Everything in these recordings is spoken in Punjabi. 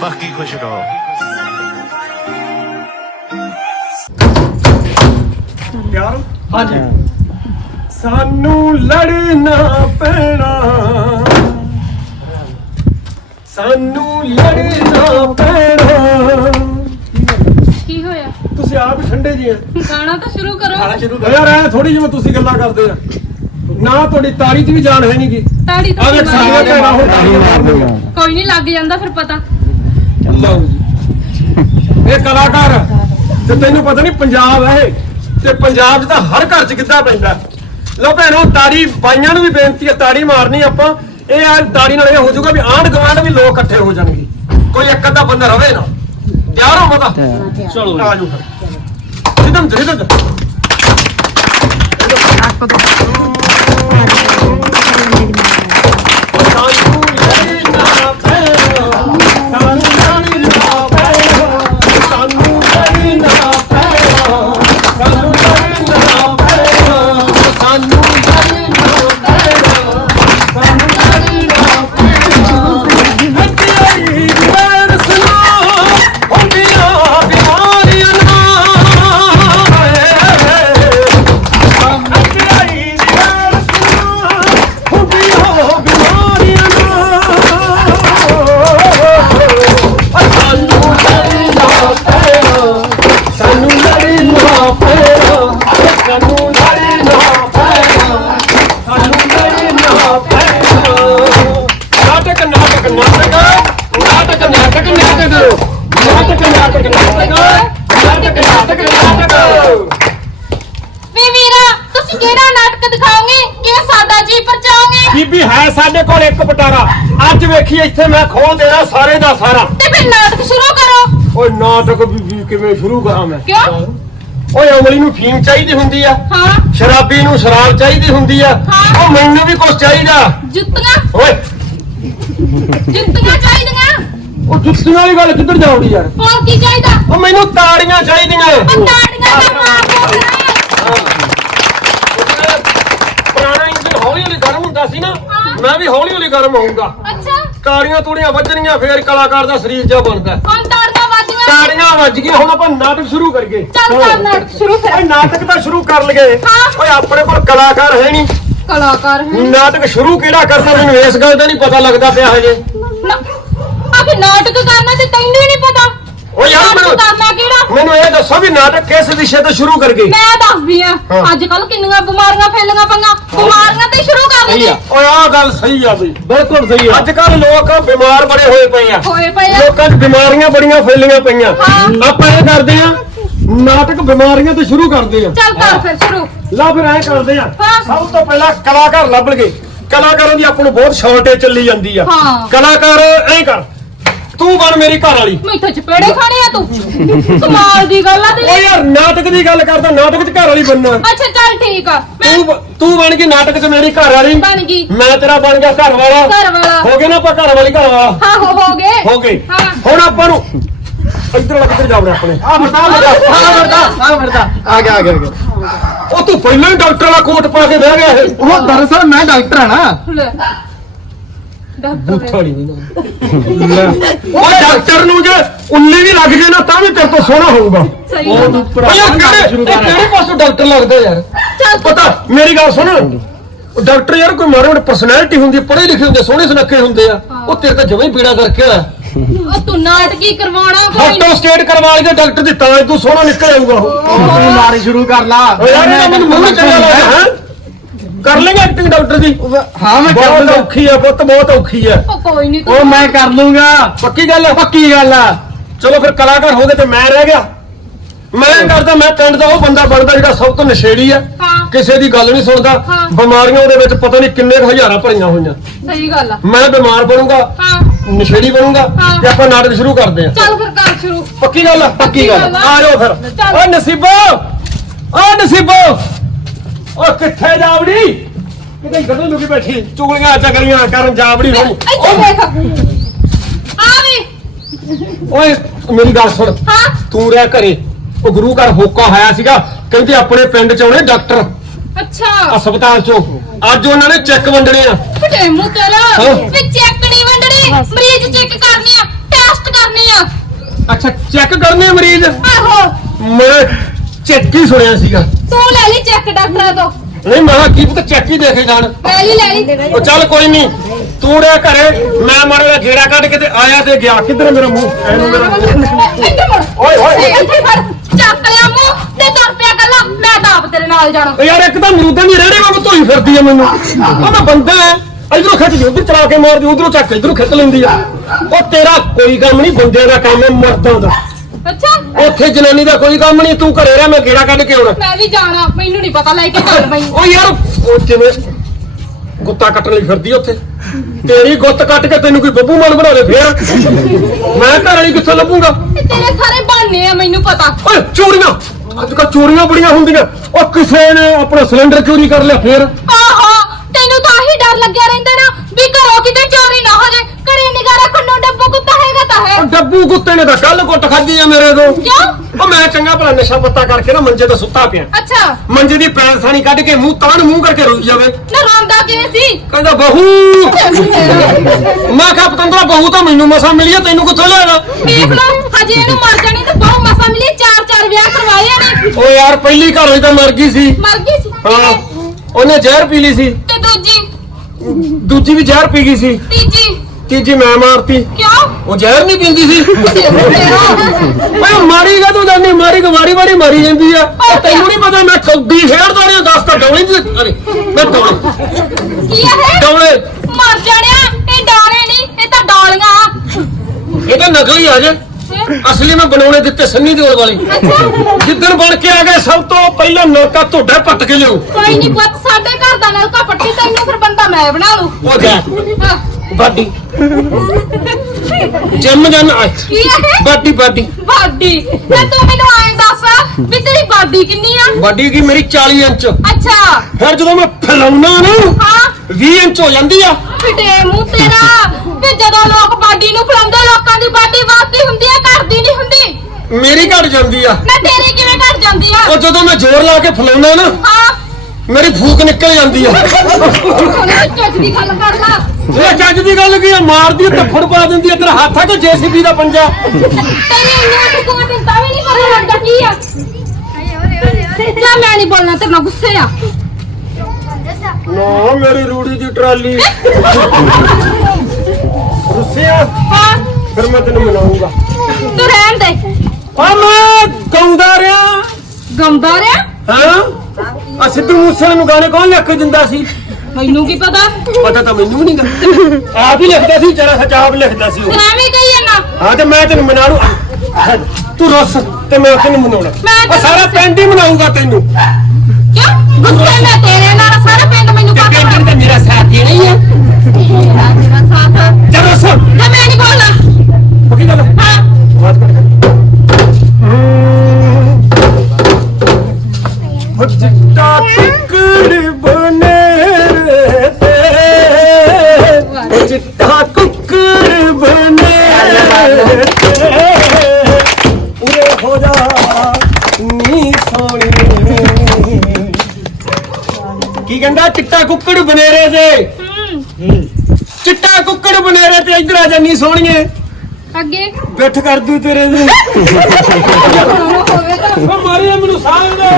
ਬਾਕੀ ਖੁਸ਼ ਰਹੋ। ਪਿਆਰ ਹਾਂਜੀ। ਸਾਨੂੰ ਲੜਨਾ ਪੈਣਾ। ਸਾਨੂੰ ਲੜਨਾ ਪੈਣਾ। ਕੀ ਹੋਇਆ? ਤੁਸੀਂ ਆਪ ਠੰਡੇ ਜੀ ਆ। ਗਾਣਾ ਤਾਂ ਸ਼ੁਰੂ ਕਰੋ। ਸ਼ੁਰੂ ਕਰ। ਯਾਰ ਐ ਥੋੜੀ ਜਿਹੀ ਤੁਸੀਂ ਗੱਲਾਂ ਕਰਦੇ ਆ। ਨਾ ਤੁਹਾਡੀ ਤਾੜੀ 'ਚ ਵੀ ਜਾਨ ਹੈ ਨਹੀਂ ਗੀ ਤਾੜੀ ਆ ਵੇਖ ਤਾਂ ਸਾਡੀਆਂ ਭੈਣਾਂ ਹੁਣ ਤਾੜੀਆਂ ਮਾਰਦੀਆਂ ਕੋਈ ਨਹੀਂ ਲੱਗ ਜਾਂਦਾ ਫਿਰ ਪਤਾ। ਲਓ ਜੀ। ਇਹ ਕਲਾਕਾਰ। ਤੇ ਤੈਨੂੰ ਪਤਾ ਨਹੀਂ ਪੰਜਾਬ ਹੈ ਇਹ ਤੇ ਪੰਜਾਬ 'ਚ ਤਾਂ ਹਰ ਘਰ 'ਚ ਗਿੱਧਾ ਪੈਂਦਾ। ਲਓ ਭੈਣੋ ਤਾੜੀ ਬਾਈਆਂ ਨੂੰ ਵੀ ਬੇਨਤੀ ਹੈ ਤਾੜੀ ਮਾਰਨੀ ਆਪਾਂ। ਇਹ ਆ ਤਾੜੀ ਨਾਲ ਇਹ ਹੋ ਜਾਊਗਾ ਵੀ ਆਂਢ ਗੁਆਂਢ ਵੀ ਲੋਕ ਇਕੱਠੇ ਹੋ ਜਾਣਗੇ। ਕੋਈ ਇੱਕ ਅੱਧਾ ਬੰਦਾ ਰਵੇ ਨਾ। ਤਿਆਰ ਹੋ ਮਤਾ। ਚਲੋ ਆ ਜਾਓ ਫਿਰ। ਰਿਦਮ ਰਿਦਮ ਸਾਨੂੰ ਨਾਟਕ ਨਾਟਕ ਨਾਟਕ ਨਾਟਕ ਨਾਟਕ ਵੇ ਵੀਰਾ ਤੁਸੀਂ ਕਿਹੜਾ ਨਾਟਕ ਦਿਖਾਓਗੇ? ਕਿਵੇਂ ਸਾਦਾ ਜੀ ਪਰਚਾਓਗੇ? ਬੀਬੀ ਹੈ ਸਾਡੇ ਕੋਲ ਇੱਕ ਪਟਾਰਾ ਅੱਜ ਵੇਖੀ ਇੱਥੇ ਮੈਂ ਖੋਲ ਦੇਣਾ ਸਾਰੇ ਦਾ ਸਾਰਾ। ਤੇ ਫਿਰ ਨਾਟਕ ਸ਼ੁਰੂ ਕਰੋ। ਓਏ ਨਾਟਕ ਬੀਬੀ ਕਿਵੇਂ ਸ਼ੁਰੂ ਕਰਾਂ ਮੈਂ? ਕਿਉਂ? ਓਏ ਅਮਲੀ ਨੂੰ ਫੀਮ ਚਾਹੀਦੀ ਹੁੰਦੀ ਆ। ਹਾਂ। ਸ਼ਰਾਬੀ ਨੂੰ ਸ਼ਰਾਬ ਚਾਹੀਦੀ ਹੁੰਦੀ ਆ। ਹਾਂ। ਉਹ ਮੈਨੂੰ ਵੀ ਕੁਝ ਚਾਹੀਦਾ। ਜੁੱਤੀਆਂ। ਓਏ। ਜੁੱਤੀਆਂ ਚਾਹੀਦੀਆਂ ਉਹ ਜੁੱਤੀਆਂ ਵਾਲੀ ਗੱਲ ਕਿੱਧਰ ਜਾਉੜੀ ਯਾਰ? ਹੋਰ ਕੀ ਚਾਹੀਦਾ? ਉਹ ਮੈਨੂੰ ਤਾੜੀਆਂ ਚਾਹੀਦੀਆਂ। ਪੰਤਾੜੀਆਂ ਦਾ ਮਾਰ ਦੋ ਪੁਰਾਣਾ ਇੰਜਨ ਹੌਲੀ ਹੌਲੀ ਗਰਮ ਹੁੰਦਾ ਸੀ ਨਾ। ਮੈਂ ਵੀ ਹੌਲੀ ਹੌਲੀ ਗਰਮ ਹੋਊਂਗਾ। ਅੱਛਾ। ਤਾੜੀਆਂ ਤੂੜੀਆਂ ਵੱਜਣੀਆਂ ਫੇਰ ਕਲਾਕਾਰ ਦਾ ਸਰੀਰ ਜਿਹਾ ਬਣਦਾ। ਪੰਤਾੜੀਆਂ ਵਾਜੀਆਂ ਤਾੜੀਆਂ ਵੱਜ ਗਈਆਂ ਹੁਣ ਆਪਾਂ ਨਾਟਕ ਸ਼ੁਰੂ ਕਰੀਏ। ਚੱਲ ਕਰ ਨਾਟਕ ਸ਼ੁਰੂ ਓਏ ਫਿਰ ਨਾਟਕ ਤਾਂ ਸ਼ੁਰੂ ਕਰ ਲਗੇ ਹਾਂ। ਓਏ ਆਪਣੇ ਕੋਲ ਕਲਾਕਾਰ ਹੈ ਨਹੀਂ। ਕਲਾਕਾਰ ਹੈ। ਨਾਟਕ ਸ਼ੁਰੂ ਕਿਹੜਾ ਕਰਨਾ ਮੈਨੂੰ ਇਸ ਗੱਲ ਦਾ ਨਹੀਂ ਪਤਾ ਲੱਗਦਾ ਪਿਆ ਹਜੇ। ਅਬੇ ਨਾਟਕ ਕਰਨਾ ਤੇ ਤੈਨੂੰ ਹੀ ਨਹੀਂ ਪਤਾ। ਓ ਯਾਰ ਨਾਟਕ ਮੈਨੂੰ ਕਰਨਾ ਕਿਹੜਾ? ਮੈਨੂੰ ਇਹ ਦੱਸੋ ਵੀ ਨਾਟਕ ਕਿਸ ਵਿਸ਼ੇ ਤੋਂ ਸ਼ੁਰੂ ਕਰ ਗਏ ਮੈਂ ਦੱਸਦੀ ਆ ਹਾਂ। ਅੱਜ ਕੱਲ ਕਿੰਨੀਆਂ ਬਿਮਾਰੀਆਂ ਫੈਲੀਆਂ ਪਈਆਂ। ਬਿਮਾਰੀਆਂ ਤੇ ਸ਼ੁਰੂ ਕਰ ਲਈਏ ਓਏ ਆਹ ਗੱਲ ਸਹੀ ਆ ਬਈ। ਬਿਲਕੁਲ ਸਹੀ ਆ। ਅੱਜ ਕੱਲ ਲੋਕ ਬਿਮਾਰ ਬੜੇ ਹੋਏ ਪਏ ਆ। ਹੋਏ ਪਏ ਆ। ਲੋਕਾਂ 'ਚ ਬਿਮਾਰੀਆਂ ਬੜੀਆਂ ਫੈਲੀਆਂ ਪਈਆਂ। ਹਾਂ। ਆਪਾਂ ਇਹ ਕਰਦੇ ਆ ਨਾਟਕ ਬਿਮਾਰੀਆਂ ਤੋਂ ਸ਼ੁਰੂ ਕਰਦੇ ਆ। ਚੱਲ ਕਰ ਫਿਰ ਸ਼ੁਰੂ। ਲਾ ਫਿਰ ਐ ਕਰਦੇ ਆ। ਹਾਂ। ਸਭ ਤੋਂ ਪਹਿਲਾਂ ਕਲਾਕਾਰ ਲੱਭ ਲਗੇ। ਕਲਾਕਾਰਾਂ ਦੀ ਆਪਾਂ ਨੂੰ ਬਹੁਤ ਸ਼ਾਰਟੇਜ ਚੱਲੀ ਜਾਂਦੀ ਆ। ਹਾਂ। ਕਲਾਕਾਰ ਐ ਕਰ ਤੂੰ ਬਣ ਮੇਰੀ ਘਰ ਵਾਲੀ। ਮੈਥੋਂ ਚਪੇੜੇ ਖਾਣੇ ਆ ਤੂੰ। ਕਮਾਲ ਦੀ ਗੱਲ ਆ ਓ ਤੇਰੀ ਯਾਰ ਨਾਟਕ ਦੀ ਗੱਲ ਕਰਦਾ ਨਾਟਕ 'ਚ ਘਰ ਵਾਲੀ ਬਣਨਾ ਅੱਛਾ ਚੱਲ ਠੀਕ ਆ। ਮੈਂ ਤੂੰ ਬ- ਤੂੰ ਬਣ ਗਈ ਨਾਟਕ 'ਚ ਮੇਰੀ ਘਰ ਵਾਲੀ। ਬਣ ਗਈ। ਮੈਂ ਤੇਰਾ ਬਣ ਗਿਆ ਘਰ ਵਾਲਾ। ਘਰ ਵਾਲਾ। ਹੋ ਗਏ ਨਾ ਆਪਾਂ ਘਰ ਵਾਲੀ ਘਰ ਵਾਲਾ? ਹਾਂ ਹੋ ਹੋ ਗਏ। ਹੋ ਗਏ। ਹਾਂ। ਹੁਣ ਆਪਾਂ ਨੂੰ ਇੱਧਰ ਲੱਗ ਕਿੱਧਰ ਜਾਵਣਾ ਆਪਣੇ? ਆ ਮਰਦਾ ਆ ਮਰਦਾ ਆ ਮਰਦਾ ਆ ਮਰਦਾ ਆ ਗਿਆ ਆ ਗਿਆ ਆ ਗਿਆ। ਉਹ ਤੂੰ ਪਹਿਲਾਂ ਹੀ ਡਾਕਟਰ ਵਾਲਾ ਕੋਟ ਪਾ ਕੇ ਬਹਿ ਗਿਆ ਇਹ। ਉਹ ਦਰਅਸਲ ਮੈਂ ਡਾਕਟਰ ਆ ਨਾ। ਲੈ। ਡਾਕਟਰ ਬੁੱਥੜੀ ਉਹ ਡਾਕਟਰ ਨੂੰ ਜੇ ਉੱਲੀ ਵੀ ਲੱਗ ਜੇ ਨਾ ਤਾਂ ਵੀ ਤੇਰੇ ਤੋਂ ਸੋਹਣਾ ਹੋਊਗਾ। ਸਹੀ ਉਹ ਗੱਲ ਤੂੰ ਆ। ਉਹ ਯਾਰ ਕਿਹੜੇ ਇਹ ਕਿਹੜੇ ਪਾਸੋਂ ਡਾਕਟਰ ਲੱਗਦਾ ਯਾਰ? ਚੱਲ। ਪਤਾ ਮੇਰੀ ਗੱਲ ਸੁਣ। ਉਹ ਡਾਕਟਰ ਯਾਰ ਕੋਈ ਮਾਰੇ ਮੋਟੇ ਪਰਸਨੈਲਿਟੀ ਹੁੰਦੀ ਪੜ੍ਹੇ ਲਿਖੇ ਹੁੰਦੇ ਸੋਹਣੇ ਸੁਨੱਖੇ ਹੁੰਦੇ ਆ ਉਹ ਤੇਰੇ ਤਾਂ ਜਮਾਂ ਹੀ ਬੀੜਾ ਕਰਕੇ ਆ। ਉਹ ਤੂੰ ਨਾਟਕੀ ਕਰਵਾਉਣਾ ਕੋਈ ਫੋਟੋ ਸਟੇਟ ਕਰਵਾ ਕੇ ਡਾਕਟਰ ਦੀ ਤਾਂ ਤੂੰ ਸੋਹਣਾ ਨਿਕਲ ਆਊਗਾ ਉਹ। ਤੂੰ ਮਾਰੀ ਸ਼ੁਰੂ ਕਰ ਲਾ। ਓ ਯਾਰ ਮੈਨੂੰ ਮੂੰਹ ਚੰਗਾ ਲੱਗਦਾ ਹੈ? ਕਰ ਲੇਗਾ ਐਕਟਿੰਗ ਡਾਕਟਰ ਦੀ ਹਾਂ ਮੈਂ ਕਰ ਬਹੁਤ ਲੂੰਗਾ। ਔਖੀ ਆ ਪੁੱਤ ਬਹੁਤ ਔਖੀ ਆ। ਉਹ ਕੋਈ ਨਹੀਂ ਉਹ ਮੈਂ ਕਰ। ਲੂੰਗਾ। ਪੱਕੀ ਗੱਲ ਆ? ਪੱਕੀ ਗੱਲ ਆ। ਚਲੋ ਫਿਰ ਕਲਾਕਾਰ ਹੋ ਗਏ ਤੇ ਮੈਂ ਰਹਿ ਗਿਆ। ਮੈਂ ਕਰਦਾ ਮੈਂ ਪਿੰਡ ਦਾ ਉਹ ਬੰਦਾ ਬਣਦਾ ਜਿਹੜਾ ਸਭ ਤੋਂ ਨਸ਼ੇੜੀ ਆ। ਹਾਂ। ਕਿਸੇ ਦੀ ਗੱਲ ਨਹੀਂ ਸੁਣਦਾ। ਹਾਂ। ਬਿਮਾਰੀਆਂ ਉਹਦੇ ਵਿੱਚ ਪਤਾ ਨਹੀਂ ਕਿੰਨੇ ਕੁ ਹਜ਼ਾਰਾਂ ਭਰੀਆਂ ਹੋਈਆਂ। ਸਹੀ ਗੱਲ ਆ। ਮੈਂ ਬਿਮਾਰ ਬਣੂੰਗਾ ਹਾਂ। ਨਸ਼ੇੜੀ ਬਣੂੰਗਾ ਹਾਂ। ਤੇ ਆਪਾਂ ਨਾਟਕ ਸ਼ੁਰੂ ਕਰਦੇ ਆ। ਚੱਲ ਫਿਰ ਕਰ ਸ਼ੁਰੂ। ਪੱਕੀ ਗੱਲ ਆ? ਪੱਕੀ ਗੱਲ ਆ। ਆ ਜਾਓ ਫਿਰ। ਚੱਲ। ਓ ਨਸੀਬੋ! ਓ ਨਸੀਬੋ! ਓ ਕਿੱਥੇ ਜਾਵੜੀ? ਕਿਤੇ ਗਦੋਂ ਲੁਕੀ ਬੈਠੀ। ਚੁਗਲੀਆਂ ਚਗਲੀਆਂ ਕਰਨ ਜਾਵੜੀ ਹੋਣੀ ਇੱਥੇ ਦੇਖ। ਆ ਵੀ। ਓਏ ਮੇਰੀ ਗੱਲ ਸੁਣ। ਹਾਂ। ਤੂੰ ਰਹਿ ਘਰੇ। ਉਹ ਗੁਰੂ ਘਰ ਹੋਕਾ ਹੋਇਆ ਸੀਗਾ। ਕਹਿੰਦੇ ਆਪਣੇ ਪਿੰਡ ਚ ਆਉਣੇ ਡਾਕਟਰ। ਅੱਛਾ। ਹਸਪਤਾਲ ਚੋਂ। ਅੱਜ ਉਹਨਾਂ ਨੇ ਚੈੱਕ ਵੰਡਣੇ ਆ। ਫਟੇ ਮੂੰਹ ਤੇਰਾ। ਵੀ ਚੈੱਕ ਨਹੀਂ ਵੰਡਣੀ। ਮਰੀਜ਼ ਚੈੱਕ ਕਰਨੇ ਆ। ਟੈਸਟ ਕਰਨੇ ਅੱਛਾ ਚੈੱਕ ਕਰਨੇ ਮਰੀਜ਼? ਆਹੋ। ਮੈਂ ਚੈੱਕ ਹੀ ਸੁਣਿਆ ਸੀਗਾ। ਤੂੰ ਲੈ ਲਈ ਚੈੱਕ ਡਾਕਟਰਾਂ ਤੋਂ। ਨਹੀਂ ਮੈਂ ਕਿਹਾ ਕੀ ਪਤਾ ਚੈੱਕ ਹੀ ਦੇਖੇ ਜਾਣ। ਲੈ ਲਈ। ਲੈ ਲਈ ਉਹ ਚੱਲ ਕੋਈ ਨਹੀਂ ਤੂੰ ਰਿਹਾ ਘਰੇ ਮੈਂ ਮਾੜਾ ਜਿਹਾ ਗੇੜਾ ਕੱਢ ਕੇ ਤੇ ਆਇਆ ਤੇ ਗਿਆ। ਕਿੱਧਰ ਮੇਰਾ ਮੂੰਹ? ਐਨੂੰ ਮੇਰਾ ਓਏ, ਓਏ। ਇੱਥੇ ਫੜ ਚੱਕ ਲਿਆ ਮੂੰਹ ਤੇ ਤੁਰ ਪਿਆ ਕੱਲਾ। ਮੈਂ ਤਾਂ ਆਪ ਤੇਰੇ ਨਾਲ ਜਾਣਾ। ਓ ਯਾਰ ਇੱਕ ਤਾਂ ਮਰੂਦਾਂ ਦੀ ਰੇੜੇ ਵਾਂਗ ਧੋਈ ਫਿਰਦੀ ਆ ਮੈਨੂੰ। ਉਹ ਮੈਂ ਬੰਦਾ ਐ। ਇਧਰੋਂ ਖਿੱਚ ਦੀ ਉਧਰ ਚਲਾ ਕੇ ਮਾਰਦੀ ਉਧਰੋਂ ਚੱਕ ਇਧਰੋਂ ਖਿੱਚ ਲੈਂਦੀ ਆ। ਉਹ ਤੇਰਾ ਕੋਈ ਕੰਮ ਨਹੀਂ ਬੰਦਿਆਂ ਦਾ ਕੰਮ ਹੈ ਮਰਦਾਂ ਦਾ। ਅੱਛਾ। ਉੱਥੇ ਜਨਾਨੀ ਦਾ ਕੋਈ ਕੰਮ ਨਹੀਂ ਤੂੰ ਘਰੇ ਰਹਿ ਮੈਂ ਗੇੜਾ ਕੱਢ ਕੇ ਆਉਣਾ। ਮੈਂ ਵੀ ਜਾਣਾ ਮੈਨੂੰ ਨਹੀਂ ਪਤਾ ਲੈ ਕੇ ਚੱਲ ਪਈ ਉਹ ਯਾਰ ਉਹ ਜਿਵੇਂ ਗੁੱਤਾ ਕੱਟਣ ਲਈ ਫਿਰਦੀ ਉੱਥੇ? ਤੇਰੀ ਗੁੱਤ ਕੱਟ ਕੇ ਤੈਨੂੰ ਕੋਈ ਬੱਬੂ ਮਾਨ ਬਣਾ ਦੇ ਫੇਰ? ਮੈਂ ਘਰ ਵਾਲੀ ਕਿੱਥੋਂ ਲੱਭੂਗਾ? ਤੇ ਤੇਰੇ ਸਾਰੇ ਬਹਾਨੇ ਆ ਮੈਨੂੰ ਪਤਾ। ਓਏ ਚੋਰੀਆਂ! ਅੱਜ ਕੱਲ ਚੋਰੀਆਂ ਬੜੀਆਂ ਹੁੰਦੀਆਂ। ਉਹ ਕਿਸੇ ਨੇ ਆਪਣਾ ਸਿਲੰਡਰ ਚੋਰੀ ਕਰ ਲਿਆ ਫੇਰ? ਆਹੋ ਤੈਨੂੰ ਤਾਂ ਹੀ ਡਰ ਲੱਗਿਆ ਰਹਿੰਦਾ ਨਾ ਵੀ ਘਰੋਂ ਕਿਤੇ ਚੋਰੀ ਨਾ ਹੋ ਜਾਏ। ਘਰੇ ਨਿਗਾਹ ਡੱਬੂ ਕੁੱਤਾ ਹੈਗਾ ਤਾਂ ਹੈ। ਉਹ ਡੱਬੂ ਕੁੱਤੇ ਨੇ ਤਾਂ ਕੱਲ ਕੁੱਟ ਖਾਧੀ ਆ ਮੇਰੇ ਤੋਂ। ਕਿਉਂ? ਉਹ ਮੈਂ ਚੰਗਾ ਭਲਾ ਨਸ਼ਾ ਪੱਤਾ ਕਰਕੇ ਨਾ ਮੰਜੇ ਤੇ ਸੁੱਤਾ ਪਿਆ। ਅੱਛਾ। ਮੰਜੇ ਦੀ ਪੈਰ ਸਾਣੀ ਕੱਢ ਕੇ ਮੂੰਹ ਤਾਣ ਮੂੰਹ ਕਰਕੇ ਰੁਕ ਜਾਵੇ। ਨਾ ਰੋਂਦਾ ਕਿਵੇਂ ਸੀ? ਕਹਿੰਦਾ ਬਹੂ। ਮੈਂ ਕਿਹਾ ਪਤੰਦਰਾ ਬਹੂ ਤਾਂ ਮੈਨੂੰ ਮਸਾ ਮਿਲੀ ਆ ਤੈਨੂੰ ਕਿੱਥੋਂ ਲਿਆਣਾ ਦੇਖ ਲਓ ਹਜੇ ਇਹਨੂੰ ਮਰ ਜਾਣੀ ਤਾਂ ਬਹੁ ਮਸਾ ਮਿਲੀ ਚਾਰ ਚਾਰ ਵਿਆਹ ਕਰਵਾਏ ਨੇ ਓ ਯਾਰ ਪਹਿਲੀ ਘਰ ਵਿੱਚ ਤਾਂ ਮਰ ਗਈ ਸੀ। ਮਰ ਗਈ ਸੀ? ਹਾਂ। ਉਹਨੇ ਜ਼ਹਿਰ ਪੀ ਲਈ ਸੀ। ਤੇ ਦੂਜੀ? ਦੂਜੀ ਵੀ ਜ਼ਹਿਰ ਪੀ ਗਈ ਸੀ। ਤੀਜੀ? ਤੀਜੀ ਮੈਂ ਮਾਰਤੀ। ਕਿਉਂ? ਉਹ ਜ਼ਹਿਰ ਨਹੀਂ ਪੀਂਦੀ ਸੀ? ਓਏ ਮਾਰੀ ਗਾ ਤੂੰ ਜਾਨੀ ਮਾਰੀ ਗਾ ਵਾਰੀ ਵਾਰੀ ਮਾਰੀ ਜਾਂਦੀ ਆ। ਉਹ ਤੈਨੂੰ ਨਹੀਂ ਪਤਾ ਮੈਂ ਖੱਦੀ ਖੇਡਦਾ ਰਿਹਾ ਦੱਸ ਤਾਂ ਡੌਲੀ ਦੀ ਅਰੇ ਮੈਂ ਡੌਲੇ। ਕੀ ਹੈ ਡੌਲੇ। ਮਰ ਜਾਣਿਆ ਇਹ ਡਾਰੇ ਨਹੀਂ ਇਹ ਤਾਂ ਡਾਲੀਆਂ ਇਹ ਤਾਂ ਨਕਲੀ ਆ ਜੇ। ਅਸਲੀ ਮੈਂ ਬਣਾਉਣੇ ਦਿੱਤੇ ਸੰਨੀ ਦਿਓਲ ਵਾਲੇ। ਜਿੱਦਣ ਬਣ ਕੇ ਆ ਗਏ ਸਭ ਤੋਂ ਪਹਿਲਾਂ ਨਲਕਾ ਤੁਹਾਡਾ ਪੱਟ ਕੇ ਲਿਓ ਕੋਈ ਨਹੀਂ ਪੁੱਤ ਸਾਡੇ ਘਰ ਦਾ ਨਲਕਾ ਪੱਟੀ ਤੈਨੂੰ ਫਿਰ ਬੰਦਾ ਮੈਂ ਬਣਾ ਲੂ ਉਹ ਜਾ। ਬਾਡੀ। ਜਿੰਮ ਹੈ? Body body. ਬਾਡੀ। ਤੇ ਤੂੰ ਮੈਨੂੰ ਐਂ ਦੱਸ ਵੀ ਤੇਰੀ ਬਾਡੀ ਕਿੰਨੀ ਆ? ਬਾਡੀ ਕੀ ਮੇਰੀ 40 ਇੰਚ। ਅੱਛਾ। ਫਿਰ ਜਦੋਂ ਮੈਂ ਫੈਲਾਉਣਾ ਨਾ ਹਾਂ। 20 ਇੰਚ ਹੋ ਜਾਂਦੀ ਆ। ਫਿਟੇ ਮੂੰਹ ਤੇਰਾ। ਤੇ ਜਦੋਂ ਲੋਕ ਬਾਡੀ ਨੂੰ ਫਲਾਉਂਦੇ ਲੋਕਾਂ ਦੀ ਬਾਡੀ ਵਾਸਤੇ ਹੁੰਦੀ ਆ ਘਰ ਦੀ ਨਹੀਂ ਹੁੰਦੀ? ਮੇਰੀ ਘਟ ਜਾਂਦੀ ਆ। ਮੈਂ ਤੇਰੀ ਕਿਵੇਂ ਘਟ ਜਾਂਦੀ ਆ? ਉਹ ਜਦੋਂ ਮੈਂ ਜ਼ੋਰ ਲਾ ਕੇ ਫੈਲਾਉਣਾ ਨਾ ਹਾਂ। ਮੇਰੀ ਫੂਕ ਨਿਕਲ ਜਾਂਦੀ ਆ। ਚੱਜ ਦੀ ਗੱਲ ਕਰ ਲਾ। ਇਹ ਚੱਜ ਦੀ ਗੱਲ ਕੀ ਆ? ਮਾਰਦੀ ਆ ਧੱਫੜ ਪਾ ਦਿੰਦੀ ਆ ਤੇਰਾ ਹੱਥ ਆ ਕਿ ਜੇਸੀਬੀ ਦਾ ਪੰਜਾ? ਤੇਰੀ ਇੰਨੀ ਕੁ ਕੋਟ ਤਾਂ ਵੀ ਨਹੀਂ ਪਤਾ ਲੱਗਦਾ ਕੀ ਆ। ਜਾ ਮੈਂ ਨਹੀਂ ਬੋਲਣਾ ਤੇ ਮੈਂ ਗੁੱਸੇ ਆ। ਨਾ ਮੇਰੀ ਰੂੜੀ ਦੀ ਟਰਾਲੀ। ਰੁੱਸਿਆ? ਹਾਂ। ਫਿਰ ਮੈਂ ਤੈਨੂੰ ਮਨਾਉਂਗਾ ਤੂੰ ਰਹਿਣ ਦੇ। ਆ ਮੈਂ ਗਾਉਂਦਾ ਰਿਹਾ। ਗੰਦਾ ਰਿਆ ਹਾਂ? ਆ ਸਿੱਧੂ ਮੂਸੇ ਨੂੰ ਗਾਣੇ ਕੌਣ ਲਿਖ ਕੇ ਦਿੰਦਾ ਸੀ? ਮੈਨੂੰ ਕੀ ਪਤਾ? ਪਤਾ ਤਾਂ ਮੈਨੂੰ ਨਹੀਂ ਗਾ ਆਪ ਹੀ ਲਿਖਦਾ ਸੀ ਜਰਾ ਸੱਚ ਆਪ ਲਿਖਦਾ ਸੀ ਉਹ। ਤੂੰ ਐਵੇਂ ਕਹੀ ਨਾ ਹਾਂ ਤੇ ਮੈਂ ਤੈਨੂੰ ਮਨਾ ਲੂ ਤੂੰ ਰੁੱਸ ਤੇ ਮੈਂ ਤੈਨੂੰ ਮਨਾਉਣਾ। ਮੈਂ ਉਹ ਸਾਰਾ ਪਿੰਡ ਹੀ ਮਨਾਊਗਾ ਤੈਨੂੰ। ਕਿਉਂ? ਕੁੱਕੜ ਦੇ ਚਿੱਟਾ ਕੁੱਕੜ ਬਨੇਰੇ ਤੇ ਇੱਧਰ ਆ ਜਾ ਨੀ ਸੋਣੀਏ ਅੱਗੇ। ਬਿੱਠ ਕਰ ਦੂ ਤੇਰੇ ਨੂੰ ਹੋਵੇ ਤਾਂ। ਉਹ ਮਾਰਿਆ ਮੈਨੂੰ ਸਾਹ ਦਾ।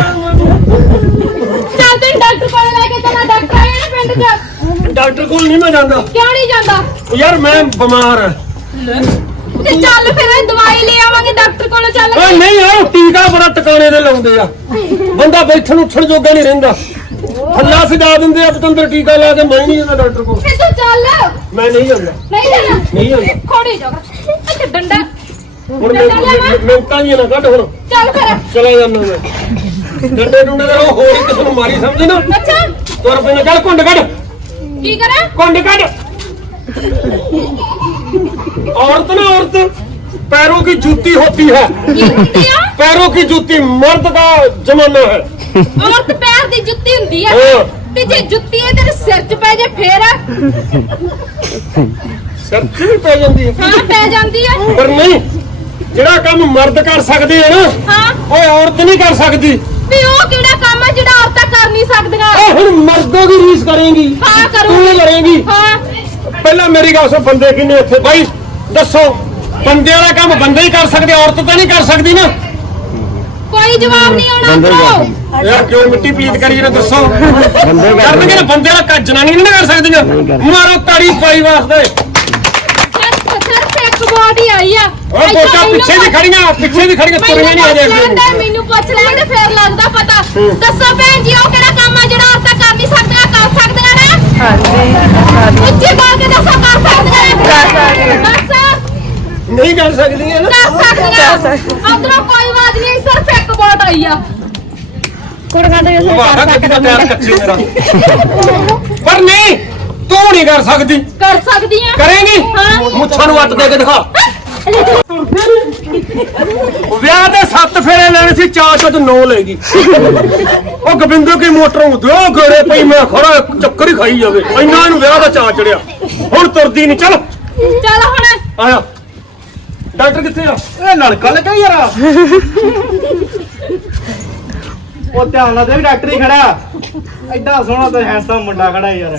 ਚੱਲ ਤੈਨੂੰ ਡਾਕਟਰ ਕੋਲ ਲੈ ਕੇ ਚੱਲਾਂ ਡਾਕਟਰ ਆਇਆ ਨਾ ਪਿੰਡ 'ਚ। ਡਾਕਟਰ ਕੋਲ ਨਹੀਂ ਮੈਂ ਜਾਂਦਾ। ਕਿਉਂ ਨਹੀਂ ਜਾਂਦਾ? ਉਹ ਯਾਰ ਮੈਂ ਬਿਮਾਰ ਹਾਂ ਤੇ ਚੱਲ ਫਿਰ ਇਹ ਦਵਾਈ ਲੈ ਆਵਾਂਗੇ ਡਾਕਟਰ ਕੋਲ ਚੱਲ। ਓਏ ਨਹੀਂ ਆ ਟੀਕਾ ਬੜਾ ਟਿਕਾਣੇ ਦੇ ਲਾਉਂਦੇ ਆ। ਬੰਦਾ ਬੈਠਣ ਉੱਠਣ ਜੋਗਾ ਨਹੀਂ ਰਹਿੰਦਾ। ਥੱਲਾ ਸਿਧਾ ਦਿੰਦੇ ਆ ਪਤੰਦਰ ਟੀਕਾ ਲਾ ਕੇ ਮੈਂ ਨਹੀਂ ਜਾਂਦਾ ਡਾਕਟਰ ਕੋਲ। ਫਿਰ ਤੂੰ ਚੱਲ। ਮੈਂ ਨਹੀਂ ਜਾਂਦਾ। ਨਹੀਂ ਜਾਣਾ? ਨਹੀਂ ਜਾਣਾ। ਖੋੜੀ ਜੋਗਾ ਅੱਛਾ ਡੰਡਾ। ਹੁਣ ਮੈਂ ਡੰਡਾ ਲੈਣਾ? ਨਾ ਕੱਢ ਹੁਣ। ਚੱਲ ਫਿਰ। ਚਲਾ ਜਾਂਦਾ ਮੈਂ। ਡੰਡੇ ਡੁੰਡੇ ਦਾ ਹੋਰ ਕਿਸੇ ਨੂੰ ਮਾਰੀ ਸਮਝ ਨਾ। ਅੱਛਾ। ਤੁਰ ਪੈਣਾ ਚੱਲ ਕੁੰਡ ਕੱਢ। ਕੀ ਕਰਾਂ? ਕੁੰਡ ਕੱਢ। ਔਰਤ ਨਾ ਔਰਤ। पैरों की जूती होती है ਕੀ ਹੁੰਦੀ ਆ पैरों की जूती मर्द का जमाना है ਔਰਤ ਪੈਰ ਦੀ ਜੁੱਤੀ ਹੁੰਦੀ ਆ ਹਾਂ। ਤੇ ਜੇ ਜੁੱਤੀ ਇਹ ਤੇਰੇ ਸਿਰ 'ਚ ਪੈ ਜੇ ਫੇਰ ਸਿਰ 'ਚ ਵੀ ਪੈ ਜਾਂਦੀ ਹੈ ਹਾਂ ਪੈ ਜਾਂਦੀ ਆ ਪਰ ਨਹੀਂ ਜਿਹੜਾ ਕੰਮ ਮਰਦ ਕਰ ਸਕਦੇ ਆ ਨਾ ਹਾਂ ਉਹ ਔਰਤ ਨਹੀਂ ਕਰ ਸਕਦੀ ਵੀ ਉਹ ਕਿਹੜਾ ਕੰਮ ਆ ਜਿਹੜਾ ਔਰਤਾਂ ਕਰ ਨਹੀਂ ਸਕਦੀਆਂ ਉਹ ਹੁਣ ਮਰਦੋਂ ਦੀ ਰੀਸ ਕਰੇਂਗੀ ਹਾਂ ਤੂੰ ਕਰੂੰਗੀ ਕਰੇਂਗੀ ਹਾਂ ਪਹਿਲਾਂ ਮੇਰੀ ਗੱਲ ਸੁਣ ਬੰਦੇ ਕਿੰਨੇ ਇੱਥੇ ਬਾਈ ਦੱਸੋ ਬੰਦੇ ਵਾਲਾ ਕੰਮ ਬੰਦੇ ਹੀ ਕਰ ਸਕਦੇ ਔਰਤ ਤਾਂ ਨਹੀਂ ਕਰ ਸਕਦੀ ਨਾ। ਕੋਈ ਜਵਾਬ ਨਹੀਂ ਆਉਣਾ ਉੱਧਰੋਂ ਯਾਰ ਕਿਉਂ ਮਿੱਟੀ ਪੀਤ ਕਰੀ ਜਰਾ ਦੱਸੋ। ਬੰਦੇ ਕਰਨਗੇ ਨਾ ਬੰਦੇ ਵਾਲਾ ਕੰਮ ਜਨਾਨੀ ਨਹੀਂ ਨਾ ਕਰ ਸਕਦੀਆਂ। ਮਾਰੋ ਤਾੜੀ ਪਾਈ ਵਾਸਤੇ। ਬੋਡੀ ਆਈ ਆ। ਉਹ ਪਿੱਛੇ ਦੀ ਖੜੀਆਂ ਪਿੱਛੇ ਦੀ ਖੜੀਆਂ ਤੁਰੀਆਂ ਨਹੀਂ ਮੈਨੂੰ ਪੁੱਛ ਆਜੇ ਲੈਂਦਾ, ਮੈਨੂੰ ਪੁੱਛ ਲੈਂਦੇ ਫੇਰ ਲੱਗਦਾ ਪਤਾ। ਦੱਸੋ ਭੈਣ ਜੀ ਉਹ ਕਿਹੜਾ ਕੰਮ ਆ ਜਿਹੜਾ ਔਰਤਾਂ ਕਰ ਨਹੀਂ ਸਕਦੀਆਂ ਕਰ ਸਕਦੀਆਂ ਨੇ? ਹਾਂਜੀ ਉੱਚੀ ਬੋਲ ਕੇ ਦੱਸੋ ਕਰ ਸਕਦੀਆਂ ਨੇ ਦੱਸ ਨਹੀਂ ਕਰ ਸਕਦੀਆਂ। ਨਾ ਕਰ ਸਕਦੀਆਂ। ਉਧਰੋਂ ਕੋਈ ਆਵਾਜ਼ ਨਹੀਂ ਸਿਰਫ ਇੱਕ ਬੋਟ ਆਈ ਆ। ਕੁੜੀਆਂ ਦੇ ਵਾਹ ਕਿੱਦਾਂ ਤਿਆਰ ਕੱਚੇ ਮੇਰਾ। ਪਰ ਨਹੀਂ ਤੂੰ ਨਹੀਂ ਕਰ ਸਕਦੀ। ਕਰ ਸਕਦੀਆਂ। ਕਰੇਂਗੀ? ਹਾਂ। ਮੁੱਛਾਂ ਨੂੰ ਵੱਟ ਦੇ ਕੇ ਦਿਖਾ। ਵਿਆਹ ਦੇ ਸੱਤ ਫੇਰੇ ਲੈਣੇ ਸੀ ਚਾਰ ਚੋਂ ਤੂੰ ਨੌ ਲੈਗੀ ਉਹ ਗੋਬਿੰਦੋ ਕੀ ਮੋਟਰ ਨੂੰ ਦਿਓ ਗੇੜੇ ਪਈ ਮੈਂ ਖੜਾ ਚੱਕਰ ਹੀ ਖਾਈ ਜਾਵੇ। ਇੰਨਾ ਇਹਨੂੰ ਵਿਆਹ ਦਾ ਚਾਅ ਚੜਿਆ। ਹੁਣ ਤੁਰਦੀ ਨਹੀਂ ਚੱਲ। ਚੱਲ ਹੁਣ। ਆਇਆ। ਡਾਕਟਰ ਕਿੱਥੇ ਆ? ਇਹ ਲੜਕਾ ਲੱਗਾ ਯਾਰ। ਉਹ ਧਿਆਨ ਨਾਲ ਦੇਖ ਡਾਕਟਰ ਹੀ ਖੜਾ। ਐਡਾ ਸੋਹਣਾ ਤੇ ਹੈਂਡਸਮ ਮੁੰਡਾ ਖੜਾ ਯਾਰ।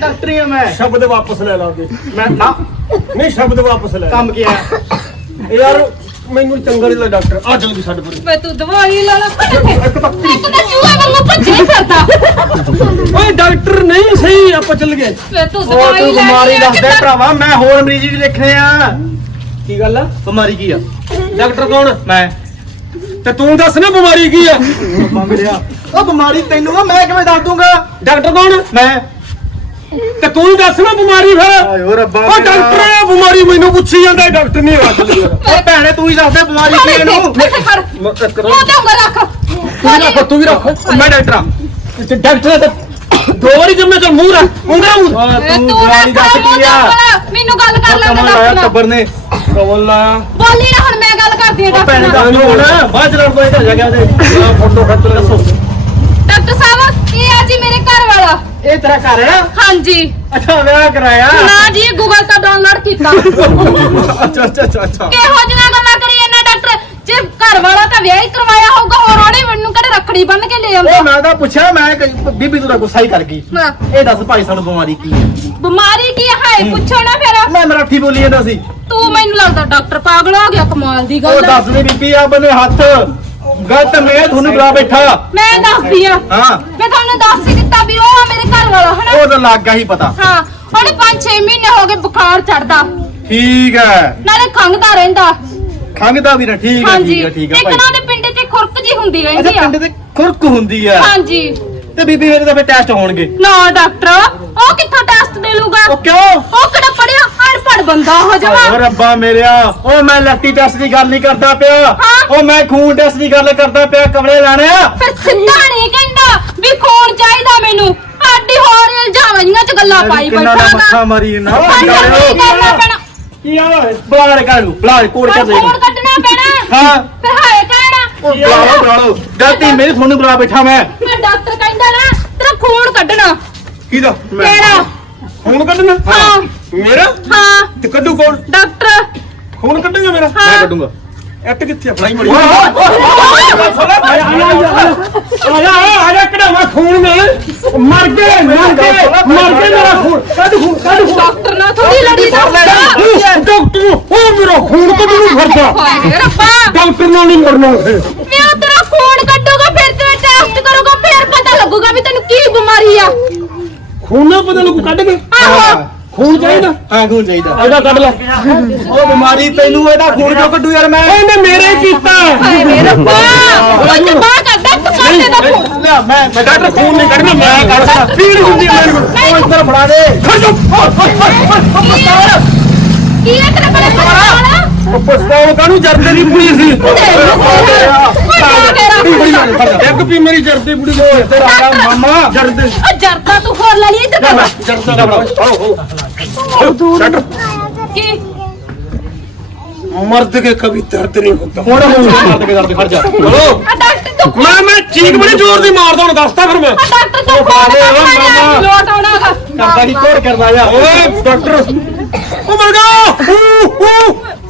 ਡਾਕਟਰ ਹੀ ਆ ਮੈਂ। ਸ਼ਬਦ ਵਾਪਸ ਲੈ ਲਾਂਗੇ ਮੈਂ ਨਾ ਨਹੀਂ ਸ਼ਬਦ ਵਾਪਸ ਲੈ ਕੰਮ ਕੀ ਆ? ਯਾਰ ਮੈਨੂੰ ਚੰਗਾ ਨਹੀਂ ਲੱਗਦਾ ਡਾਕਟਰ। ਆ ਜਲਦੀ ਛੱਡ ਪਰੇ ਵੇ ਤੂੰ ਦਵਾਈ ਲੈ ਲੈ। ਇੱਕ ਤਾਂ ਇੱਕ ਤਾਂ ਚੂਹਾ ਵਾਂਗੂ ਭੱਜੇ ਫਿਰਦਾ। ਓਏ ਡਾਕਟਰ ਨਹੀਂ ਸਹੀ ਆਪਾਂ ਚੱਲ ਗਏ। ਵੇ ਤੂੰ ਦਵਾਈ ਤੂੰ ਲੈ ਬਿਮਾਰੀ ਦੱਸ ਦੇ ਭਰਾਵਾ ਮੈਂ ਹੋਰ ਮਰੀਜ਼ ਵੀ ਲਿਖਣੇ ਆ। ਕੀ ਗੱਲ ਆ? ਬਿਮਾਰੀ ਕੀ ਆ? ਡਾਕਟਰ ਕੌਣ ਮੈਂ। ਤੇ ਤੂੰ ਦੱਸ ਨਾ ਬਿਮਾਰੀ ਕੀ ਆ? ਮੰਗ ਲਿਆ ਉਹ ਬਿਮਾਰੀ ਤੈਨੂੰ ਆ ਮੈਂ ਕਿਵੇਂ ਦੱਸ ਦੂੰਗਾ? ਡਾਕਟਰ ਕੌਣ ਮੈਂ। ਤੇ ਤੂੰ ਦੱਸ ਨਾ ਬਿਮਾਰੀ ਫਿਰ। ਆਏ ਓ ਰੱਬਾ ਉਹ ਡਾਕਟਰ ਆ ਬਿਮਾਰੀ ਮੈਨੂੰ ਪੁੱਛੀ ਜਾਂਦਾ ਡਾਕਟਰ ਨਹੀਂ ਆ ਚੱਲ ਯਾਰ ਉਹ ਭੈਣੇ ਤੂੰ ਹੀ ਦੱਸ ਦੇ ਬਿਮਾਰੀ ਕੀ ਆ ਇਹਨੂੰ। ਮੈਂ ਇੱਕ ਉਹ ਤੇ ਉਂਗਲ ਰੱਖ। ਤੂੰ ਵੀ ਰੱਖ। ਤੂੰ ਵੀ ਰੱਖ। ਮੈਂ ਡਾਕਟਰ ਆ। ਤੇ ਡਾਕਟਰ ਤੇ ਦੋ ਵਾਰੀ ਜੰਮੇ ਤੇ ਮੂੰਹ ਰੱਖ। ਉਂਗਲਾ ਮੂੰਹ ਤੂੰ ਬਿਮਾਰੀ ਰੱਖ ਦੱਸ ਮੂੰਹ ਕੀ ਆ? ਮੈਨੂੰ ਗੱਲ ਕਰ ਲੈਣ ਦੇ ਨਾਲ। ਟੱਬਰ ਨੇ। ਕਵਲਾ ਬੋਲੀ ਨਾ ਹੁਣ ਮੈਂ ਗੱਲ ਕਰਦੀ ਹਾਂ ਉਹ ਡਾਕਟਰ ਭੈਣੇ ਨਾਲ। ਦੱਸ ਨੂੰ ਹੁਣ। ਬਾਅਦ ਚ ਲੜ ਪਏ ਘਰ ਜਾ ਕੇ ਉਹਦੇ ਫੋਟੋ ਖੱਚ ਲੈ। ਦੱਸੋ। ਡਾਕਟਰ ਸਾਹਿਬ ਇਹ ਆ ਜੀ ਮੇਰੇ ਘਰ ਵਾਲਾ। ਇਹ ਤੇਰਾ ਘਰ ਹਾਂਜੀ। ਅੱਛਾ ਵਿਆਹ ਕਰਾਇਆ? ਨਾ ਜੀ ਗੂਗਲ ਤੋਂ ਡਾਊਨਲੋਡ ਕੀਤਾ। ਅੱਛਾ ਅੱਛਾ ਅੱਛਾ ਅੱਛਾ। ਕਿਹੋ ਜਿਹੀਆਂ ਗੱਲਾਂ ਕਰੀ ਇਹਨਾਂ ਡਾਕਟਰ? ਜੇ ਘਰ ਵਾਲਾ ਤਾਂ ਵਿਆਹ ਹੀ ਕਰਵਾਇਆ ਹੋਊਗਾ ਹੋਰ ਉਹਨੇ ਮੈਨੂੰ ਰੱਖੜੀ ਬੰਨ ਕੇ ਲੈ ਆਉਂਦਾ। ਉਹ ਮੈਂ ਤਾਂ ਪੁੱਛਿਆ ਮੈਂ ਕਿ ਬੀਬੀ ਤੂੰ ਤਾਂ ਗੁੱਸਾ ਹੀ ਕਰ ਗਈ। ਹਾਂ। ਇਹ ਦੱਸ ਭਾਈ ਸਾਨੂੰ ਬਿਮਾਰੀ ਕੀ ਹੈ? ਬਿਮਾਰੀ ਕੀ ਹੈ? ਪੁੱਛੋ ਨਾ ਫਿਰ। ਮੈਂ ਮਰਾਠੀ ਬੋਲੀ ਜਾਂਦਾ ਸੀ। ਤੂੰ ਮੈਨੂੰ ਲੱਗਦਾ ਡਾਕਟਰ ਪਾਗਲ ਹੋ ਗਿਆ ਕਮਾਲ ਦੀ ਉਹ ਗੱਲ ਹੈ। ਦੱਸ ਦੇ ਬੀਬੀ ਆ ਬੰਦੇ ਹੱਥ ਗਲਤ ਮੈਂ ਤੁਹਾਨੂੰ ਬੁਲਾ ਬੈਠਾ। ਮੈਂ ਦੱਸਦੀ ਆ। ਹਾਂ। ਮੈਂ ਤੁਹਾਨੂੰ ਦੱਸ ਹੀ ਦਿੱਤਾ ਵੀ ਉਹ ਆ ਮੇਰੇ ਘਰ ਵਾਲਾ ਹਨਾ? ਉਹ ਤਾਂ ਲੱਗ ਗਿਆ ਹੀ ਪਤਾ। ਹਾਂ ਉਹਨੇ 5-6 ਮਹੀਨੇ ਹੋ ਗਏ ਬੁਖਾਰ ਚੜਦਾ। ਠੀਕ ਹੈ। ਨਾਲੇ ਖੰਗਦਾ ਰਹਿੰਦਾ। ਖੰਗਦਾ ਵੀ ਨਾ ਠੀਕ ਹੈ ਹਾਂਜੀ। ਠੀਕ ਹੈ ਠੀਕ ਹੈ ਇੱਕ ਭਾਈ ਨਾ ਦੇ ਪਿੰਡ ਤੇ ਖੁਰਕ ਜੀ ਹੁੰਦੀ ਅੱਛਾ ਰਹਿੰਦੀ ਆ। ਪਿੰਡ ਤੇ ਖੁਰਕ ਹੁੰਦੀ ਆ। ਹਾਂਜੀ। ਤੇ ਬੀਬੀ ਮੇਰੇ ਤਾਂ ਫਿਰ ਟੈਸਟ ਹੋਣਗੇ। ਨਾ ਡਾਕਟਰ ਉਹ ਕਿੱਥੋਂ ਟੈਸਟ ਦੇ ਲੂਗਾ ਉਹ ਕਿਉਂ? ਉਹ ਕਿਹੜਾ ਪੜਿਆ ਅਨਪੜ ਬੰਦਾ ਹੋ ਓ ਜਾਵਾ ਰੱਬਾ ਮੇਰਿਆ ਉਹ ਮੈਂ ਲੈਫਟੀ ਟੈਸਟ ਦੀ ਗੱਲ ਨਹੀਂ ਕਰਦਾ ਪਿਆ। ਹਾਂ। ਉਹ ਮੈਂ ਖੂਨ ਟੈਸਟ ਦੀ ਗੱਲ ਕਰਦਾ ਪਿਆ ਕਮਲੇ ਲਾਣੇ ਫਿਰ ਸਿੱਧਾ ਨਹੀਂ ਕਹਿੰਦਾ ਵੀ ਖੂਨ ਚਾਹੀਦਾ ਮੈਨੂੰ। ਆਡੀ ਹੋਰ ਇਲਜ਼ਾਮਾਂ ਜੀਆਂ ਚ ਗੱਲਾਂ ਪਾਈ ਕਿੰਨਾ ਬੈਠਾ ਮੱਥਾ ਮਾਰੀ ਨਾ ਕੀ ਆ ਓਏ? ਬੁਲਾ ਕਰ ਲੂ ਬੁਲਾ ਕੋੜ ਕੇ ਫਿਰ ਦੇ। ਖੂਨ ਕੱਢਣਾ ਪੈਣਾ। ਹਾਂ। ਫਿਰ ਹਾਏ ਕਹਿਣਾ ਉਹ ਬੁਲਾ ਲਓ ਬੁਲਾ ਲਓ। ਗਲਤੀ ਮੇਰੀ ਤੁਹਾਨੂੰ ਬੁਲਾ ਬੈਠਾ ਮੈਂ। ਮੈਂ ਡਾਕਟਰ ਕਹਿੰਦਾ ਨਾ ਤੇਰਾ ਖੂਨ ਕੱਢਣਾ। ਕਿਹਦਾ ਕਿਹੜਾ? ਖੂਨ ਕੱਢਣਾ? ਹਾਂ। ਮੇਰਾ? ਹਾਂ। ਤੇ ਕੱਢੂ ਕੌਣ? ਡਾਕਟਰ। ਖੂਨ ਕੱਢੇਗਾ ਮੇਰਾ। ਮੈਂ ਕੱਢੂੰਗਾ। ਇੱਟ ਕਿੱਥੇ ਆ ਫੜਾਈ ਮੜੀ ਆਇਆ ਕਢਾਵਾ ਖੂਨ ਮੈਂ ਮਰ ਗਏ ਮਰ ਗਏ ਮਰ ਗਏ ਮੇਰਾ ਖੂਨ ਕੱਢ ਖੂਨ ਕੱਢ ਖੂਨ ਡਾਕਟਰ ਨਾਲ ਥੋੜੀ ਲੜੀ ਦੱਸਦਾ ਡਾਕਟਰ ਉਹ ਮੇਰਾ ਖੂਨ ਕੱਢਣੂ ਫਿਰਦਾ ਹਾਏ ਰੱਬਾ ਡਾਕਟਰ ਨਾਲ ਨਹੀਂ ਮਰਨਾ ਫਿਰ ਮੈਂ ਤੇਰਾ ਖੂਨ ਕੱਢੂਗਾ ਫਿਰ ਤੇ ਟੈਸਟ ਕਰੂਗਾ ਫਿਰ ਪਤਾ ਲੱਗੂਗਾ ਵੀ ਤੈਨੂੰ ਕੀ ਬਿਮਾਰੀ ਆ ਖੂਨ ਨਾ ਪਤਾ ਲੱਗੂ ਕੱਢ ਕੇ ਆਹੋ ਖੂਨ ਚਾਹੀਦਾ? ਹਾਂ ਖੂਨ ਚਾਹੀਦਾ। ਇਹਦਾ ਕੱਢ ਲੈ। ਉਹ ਬਿਮਾਰੀ ਤੈਨੂੰ ਇਹਦਾ ਖੂਨ ਕਿਉਂ ਕੱਢੂ ਯਾਰ ਮੈਂ? ਇਹਨੇ ਮੇਰੇ ਕੀਤਾ। ਹਾਏ ਵੇ ਰੱਬਾ ਉਹ ਤੇ ਕੱਢ ਤੂੰ ਕੱਢ ਦਾ ਖੂਨ। ਲਿਆ ਮੈਂ ਮੈਂ ਡਾਕਟਰ ਖੂਨ ਨਹੀਂ ਕੱਢਣਾ ਮੈਂ ਕੱਢਦਾ ਪੀੜ ਹੁੰਦੀ ਮੇਰੇ ਕੋਲ ਉਹ ਇੱਧਰ ਫੜਾ ਦੇ। ਖੜ ਜਾ। ਕੀ ਹੈ ਤੇਰੇ ਕੋਲ? ਪਤਾ ਮਰਦ ਕੇ ਕਭੀ ਦਰਦ ਨਹੀਂ ਹੁੰਦਾ। ਹੁਣ ਮਰਦ ਕੇ ਦਰਦ ਖੜ ਜਾ। ਬੋਲੋ। ਮੈਂ ਮੈਂ ਚੀਕ ਬੜੀ ਜ਼ੋਰ ਦੀ ਮਾਰਦਾ ਹੁਣ ਦੱਸਦਾ ਫਿਰ ਮੈਂ। ਡਾਕਟਰ ਤੂੰ ਖੋਲ ਲੋਟ ਆਉਣਾ ਕਰਦਾ ਹੀ ਕੋੜ ਕਰਦਾ ਯਾ ਓਏ ਡਾਕਟਰ। ਉਹ ਮਰ ਗਿਆ। ਊ, ਊ।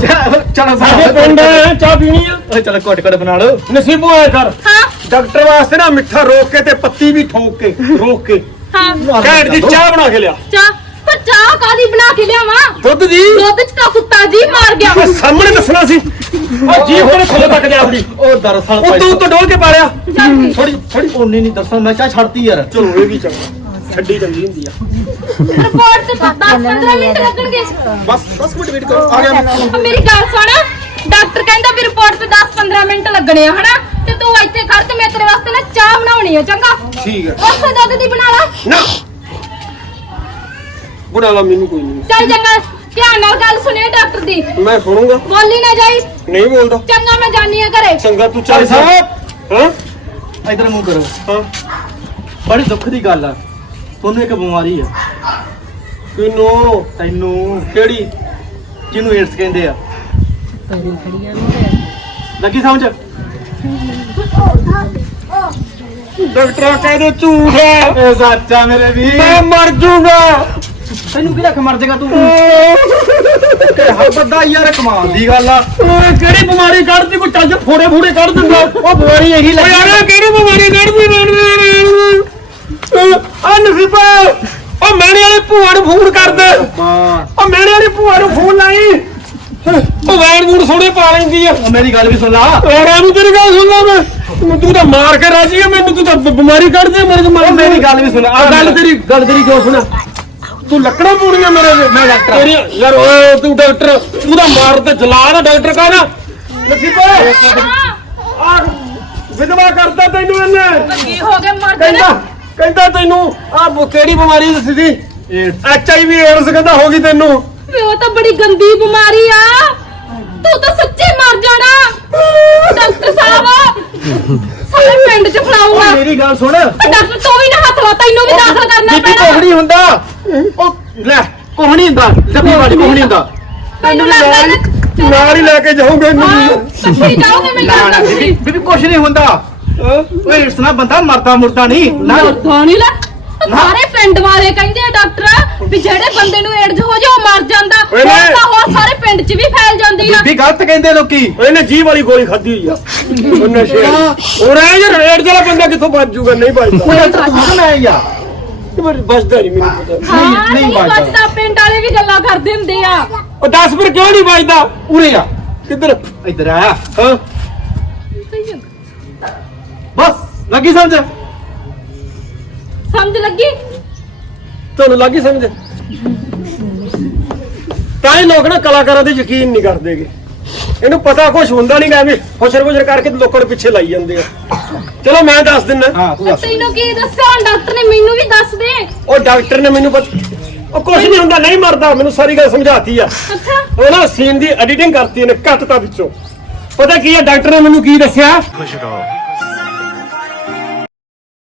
ਚਲੋ ਸਾਡੇ ਪਿੰਡ ਆਏ ਚਾਹ ਪੀਣੀ ਆ। ਓਏ ਚਲੋ ਘਟ ਘਟ ਬਣਾ ਲਓ। ਨਸੀਬੋ ਆਇਆ ਕਰ। ਹਾਂ। ਡਾਕਟਰ ਵਾਸਤੇ ਨਾ ਮਿੱਠਾ ਰੋਕ ਕੇ ਤੇ ਪੱਤੀ ਵੀ ਠੋਕ ਕੇ ਰੋਕ ਕੇ। ਹਾਂ। ਘੈਂਟ ਦੀ ਚਾਹ ਬਣਾ ਕੇ ਲਿਆ। ਚਾਹ? ਪਰ ਚਾਹ ਕਾਦੀ ਬਣਾ ਕੇ ਲਿਆਵਾਂ? ਦੁੱਧ ਦੀ ਦੁੱਧ ਚ ਤਾਂ ਕੁੱਤਾ ਜੀ ਮਾਰ ਗਿਆ। ਮੈਂ ਸਾਹਮਣੇ ਦੱਸਣਾ ਸੀ। ਉਹ ਜੀਭ ਕੋਲ ਥੱਲੇ ਤੱਕ ਗਿਆ ਆਪਣੀ। ਉਹ ਦਰਸਲ ਉਹ ਤੂੰ ਤੋਂ ਡੋਲ ਕੇ ਪਾਲਿਆ ਥੋੜੀ ਥੋੜੀ ਓਨੀ ਨਹੀਂ ਦੱਸਣਾ ਮੈਂ ਚਾਹ ਛੱਡਤੀ ਯਾਰ। ਚਲੋ ਇਹ ਵੀ ਚੰਗਾ। ਠੱਡੀ ਚੰਗੀ ਹੁੰਦੀ ਆ। ਰਿਪੋਰਟ ਤੇ 10 15 ਮਿੰਟ ਲੱਗਣਗੇ। ਬਸ 10 ਮਿੰਟ ਵੇਟ ਕਰੋ ਆ ਗਿਆ ਮੈਂ। ਮੇਰੀ ਗੱਲ ਸੁਣ। ਡਾਕਟਰ ਕਹਿੰਦਾ ਵੀ ਰਿਪੋਰਟ ਤੇ 10 15 ਮਿੰਟ ਲੱਗਣੇ ਆ ਹਨਾ? ਤੇ ਤੂੰ ਇੱਥੇ ਖੜ ਤੇ ਮੈਂ ਵਾਸਤੇ ਨਾ ਚਾਹ ਬਣਾਉਣੀ ਆ ਚੰਗਾ? ਠੀਕ ਆ। ਉਸੇ ਦੁੱਧ ਦੀ ਬਣਾ ਲਾ। ਨਾ। ਬੁਰਾ ਲਾ ਮੈਨੂੰ ਕੋਈ ਨਹੀਂ। ਚੱਲ ਚੰਗਾ ਧਿਆਨ ਨਾਲ ਗੱਲ ਸੁਣੇ ਡਾਕਟਰ ਦੀ। ਮੈਂ ਸੁਣੂੰਗਾ। ਬੋਲੀ ਨਾ ਜਾਈ। ਨਹੀਂ ਬੋਲਦਾ। ਚੰਗਾ ਮੈਂ ਜਾਨੀ ਆ ਘਰੇ। ਚੰਗਾ ਤੂੰ ਚੱਲ ਸਾਹਿਬ। ਹਾਂ? ਇਧਰ ਮੂੰਹ ਕਰੋ। ਹਾਂ। ਬੜੀ ਦੁੱਖ ਦੀ ਗੱਲ ਆ। ਤੁਹਾਨੂੰ ਇੱਕ ਬਿਮਾਰੀ ਆ। ਕਿਨੂੰ? ਤੈਨੂੰ। ਕਿਹੜੀ? ਜਿਹਨੂੰ ਏਡਸ ਕਹਿੰਦੇ ਆ। ਲੱਗੀ ਸਮਝ? ਡਾਕਟਰ ਕਹਿੰਦੇ ਝੂਠ ਹੈ ਇਹ ਸੱਚਾ ਮੇਰੇ ਵੀ ਮੈਂ ਮਰ ਜਾਊਗਾ ਤੈਨੂੰ ਕੀ ਰੱਖ ਮਰ ਜਾਏਗਾ ਤੂੰ? ਹਰ ਬੰਦਾ ਯਾਰ ਕਮਾਲ ਦੀ ਗੱਲ ਆ। ਓਏ ਕਿਹੜੀ ਬਿਮਾਰੀ ਕੱਢਦੀ? ਕੋਈ ਚੱਜ ਫੋੜੇ ਫੋੜੇ ਕੱਢ ਦਿੰਦਾ। ਉਹ ਬਿਮਾਰੀ ਇਹੀ ਓਏ ਲੱਗੀ। ਯਾਰ ਇਹ ਕਿਹੜੀ ਬਿਮਾਰੀ ਕੱਢਦੀ? ਮੈਨੂੰ ਆ ਨਸੀਬਾ ਉਹ ਮੈਣੇ ਵਾਲੇ ਭੂਆ ਨੂੰ ਫੋਨ ਕਰ ਦੇ। ਉਹ ਮੈਣੇ ਵਾਲੀ ਭੂਆ ਨੂੰ ਫੋਨ ਲਾਈ। ਉਹ ਵੈਣ ਵੂਣ ਸੋਹਣੇ ਪਾ ਲੈਂਦੀ ਆ। ਮੇਰੀ ਗੱਲ ਵੀ ਸੁਣ ਲਾ। ਔਰਾਂ ਨੂੰ ਤੇਰੀ ਗੱਲ ਸੁਣਦਾ ਮੈਂ। ਤੂੰ ਤਾਂ ਮਾਰ ਕੇ ਰਾਜੀ ਆ ਮੈਨੂੰ ਤੂੰ ਤਾਂ ਬਿਮਾਰੀ ਕੱਢ ਦੇ ਮੇਰੇ ਤੋਂ ਉਹ ਮੇਰੀ ਗੱਲ ਵੀ ਸੁਣ। ਆ ਗੱਲ ਤੇਰੀ ਗੱਲ ਤੇਰੀ ਕਿਉਂ ਸੁਣਾ? ਤੂੰ ਲੱਕੜਾਂ ਪੂਣੀਆਂ ਮੇਰੇ ਤੇ ਮੈਂ ਡਾਕਟਰ। ਤੇਰੀ ਯਾਰ ਓਏ ਤੂੰ ਡਾਕਟਰ ਤੂੰ ਤਾਂ ਮਾਰ ਤੇ ਜਲਾ ਦਾ ਡਾਕਟਰ ਕਾ ਨਾ ਨਸੀਬਾ ਆ। ਵਿਧਵਾ ਕਰਤਾ ਤੈਨੂੰ ਇਹਨੇ। ਕੀ ਹੋ ਗਿਆ? ਮਰ ਜਾਣਾ। ਕਹਿੰਦਾ ਤੈਨੂੰ ਆ ਕਿਹੜੀ ਬਿਮਾਰੀ ਦੱਸੀ ਸੀ? ਐਚ ਆਈ ਵੀ ਏਡਸ ਕਹਿੰਦਾ ਹੋ ਗਈ ਤੈਨੂੰ। ਵੀ ਉਹ ਤਾਂ ਬੜੀ ਗੰਦੀ ਬਿਮਾਰੀ ਆ। ਤੂੰ ਤਾਂ ਸੱਚੀ ਮਰ ਜਾਣਾ। ਡਾਕਟਰ ਸਾਹਿਬ ਸਾਰੇ ਪਿੰਡ ਚ ਫਲਾਉਂਗਾ ਉਹ ਮੇਰੀ ਗੱਲ ਸੁਣ। ਡਾਕਟਰ ਤੂੰ ਵੀ ਨਾ ਹੱਥ ਲਾ ਤੈਨੂੰ ਵੀ ਦਾਖਲ ਕਰਨਾ ਬੀਬੀ ਪੈਣਾ। ਕੋਹਣੀ ਹੁੰਦਾ। ਉਹ ਲੈ ਕੋਹਣੀ ਹੁੰਦਾ। ਜੱਫੀ ਵਾਲੀ ਕੋਹਣੀ ਹੁੰਦਾ। ਮੈਨੂੰ ਲੱਗਦਾ ਨਾਲ ਹੀ ਲੈ ਕੇ ਜਾਊਂਗਾ। ਇਹਨੂੰ ਸੱਚੀ ਜਾਓਗੇ ਮੈਨੂੰ ਬੀਬੀ ਤੁਸੀਂ ਕੁਛ ਨਹੀਂ ਹੁੰਦਾ? ਓਏ ਨਾਲ ਬੰਦਾ ਮਰਦਾ ਮੁਰਦਾ ਨਹੀਂ। ਨਾ ਮਰਦਾ ਨਹੀਂ ਲੈ। ਸਾਰੇ ਪਿੰਡ ਵਾਲੇ ਕਹਿੰਦੇ ਆ ਡਾਕਟਰ ਵੀ ਜਿਹੜੇ ਬੰਦੇ ਨੂੰ ਏਡਜ਼ ਹੋ ਜਾ ਉਹ ਮਰ ਜਾਂਦਾ। ਓਏ ਉਹ। ਤਾਂ ਹੋਰ ਸਾਰੇ ਪਿੰਡ 'ਚ ਵੀ ਫੈਲ ਜਾਂਦੀ ਆ। ਬੀਬੀ ਗਲਤ ਕਹਿੰਦੇ ਲੋਕੀ। ਇਹਨੇ ਜੀਭ ਵਾਲੀ ਗੋਲੀ ਖਾਧੀ ਹੋਈ ਆ। ਉਹ ਨਸ਼ੇ ਹੋਰ ਇਹ ਜੇ ਰੇਡ ਵਾਲਾ ਬੰਦਾ ਕਿੱਥੋਂ ਬਚ ਜੂਗਾ ਨਹੀਂ ਬਚਦਾ। ਕੋਈ ਡਾਕਟਰ ਤੂੰ ਤਾਂ ਮੈਂ ਯਾ ਇਹ ਬਚਦਾ ਨਹੀਂ ਮੈਨੂੰ ਪਤਾ। ਹਾਂ ਨਹੀਂ ਨਹੀਂ ਬਚਦਾ। ਬਚਦਾ ਪਿੰਡ ਵਾਲੇ ਵੀ ਗੱਲਾਂ ਕਰਦੇ ਹੁੰਦੇ ਆ। ਉਹ 10 ਫਿਰ ਕਿਉਂ ਨਹੀਂ ਬਚਦਾ? ਉਰੇ ਆ। ਕਿੱਧਰ? ਇੱਧਰ ਆ। ਹਾਂ। ਲੱਗੀ ਸਮਝ? ਸਮਝ ਲੱਗੀ? ਤੁਹਾਨੂੰ ਲੱਗੀ ਸਮਝ? ਤਾਂ ਲੋਕ ਨਾ ਕਲਾਕਾਰਾਂ ਤੇ ਯਕੀਨ ਨਹੀਂ ਕਰਦੇਗੇ। ਇਹਨੂੰ ਪਤਾ ਕੁਝ ਹੁੰਦਾ ਨਹੀਂ ਗਾ ਵੀ ਹੁਸ਼ਰ ਹੁਸ਼ਰ ਕਰਕੇ ਲੋਕਾਂ ਦੇ ਪਿੱਛੇ ਲਾਈ ਜਾਂਦੇ ਆ। ਚਲੋ ਮੈਂ ਦੱਸ ਦਿੰਦਾ ਹਾਂ ਤੂੰ ਦੱਸ। ਤੈਨੂੰ ਕੀ ਦੱਸਿਆ ਹੁਣ ਡਾਕਟਰ ਨੇ ਮੈਨੂੰ ਵੀ ਦੱਸ ਦੇ। ਉਹ ਡਾਕਟਰ ਨੇ ਮੈਨੂੰ ਪਤਾ ਉਹ ਕੁਝ ਨਹੀਂ ਹੁੰਦਾ ਨਹੀਂ ਮਰਦਾ। ਮੈਨੂੰ ਸਾਰੀ ਗੱਲ ਸਮਝਾਤੀ ਆ। ਅੱਛਾ। ਉਹ ਨਾ ਸੀਨ ਦੀ ਐਡੀਟਿੰਗ ਕਰਤੀ ਇਹਨੇ ਕੱਟਤਾ ਵਿੱਚੋਂ। ਪਤਾ ਕੀ ਹੈ ਡਾਕਟਰ ਨੇ ਮੈਨੂੰ ਕੀ ਦੱਸਿਆ? ਖੁਸ਼ ਰਹੋ